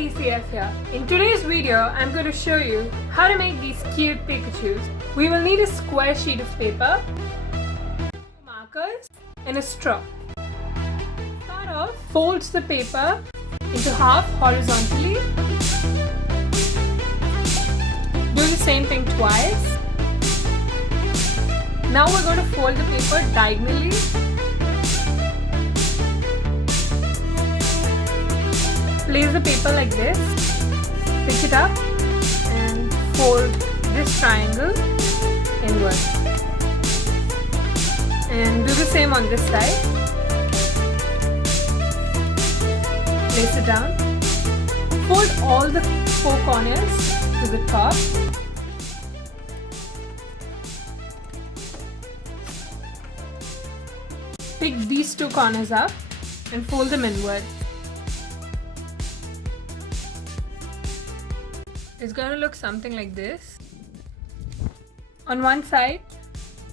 ACF here. In today's video, I'm going to show you how to make these cute Pikachus. We will need a square sheet of paper, markers, and a straw. Start off, fold the paper into half horizontally. Do the same thing twice. Now we're going to fold the paper diagonally. Place the paper like this, pick it up and fold this triangle inward. And do the same on this side. Place it down. Fold all the four corners to the top. Pick these two corners up and fold them inward. It's going to look something like this. On one side,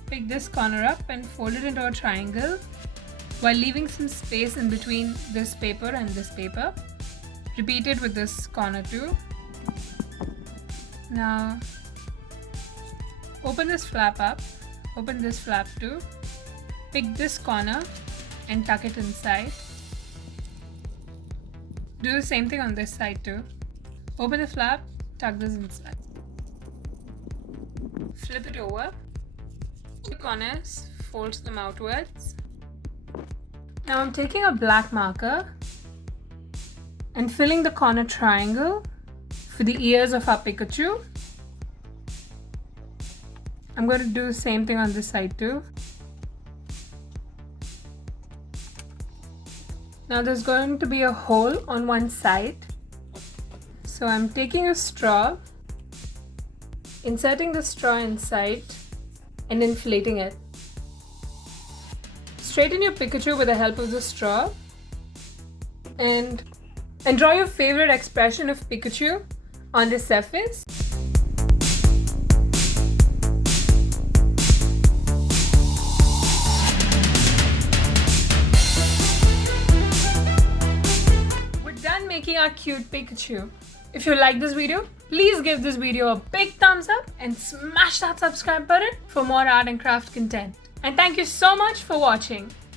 pick this corner up and fold it into a triangle while leaving some space in between this paper and this paper. Repeat it with this corner too. Now, open this flap up, open this flap too. Pick this corner and tuck it inside. Do the same thing on this side too. Open the flap, tuck this inside. Flip it over. The corners, fold them outwards. Now I'm taking a black marker and filling the corner triangle for the ears of our Pikachu. I'm going to do the same thing on this side too. Now there's going to be a hole on one side. So I'm taking a straw, inserting the straw inside and inflating it. Straighten your Pikachu with the help of the straw and draw your favorite expression of Pikachu on the surface. We're done making our cute Pikachu. If you like this video, please give this video a big thumbs up and smash that subscribe button for more art and craft content. And thank you so much for watching.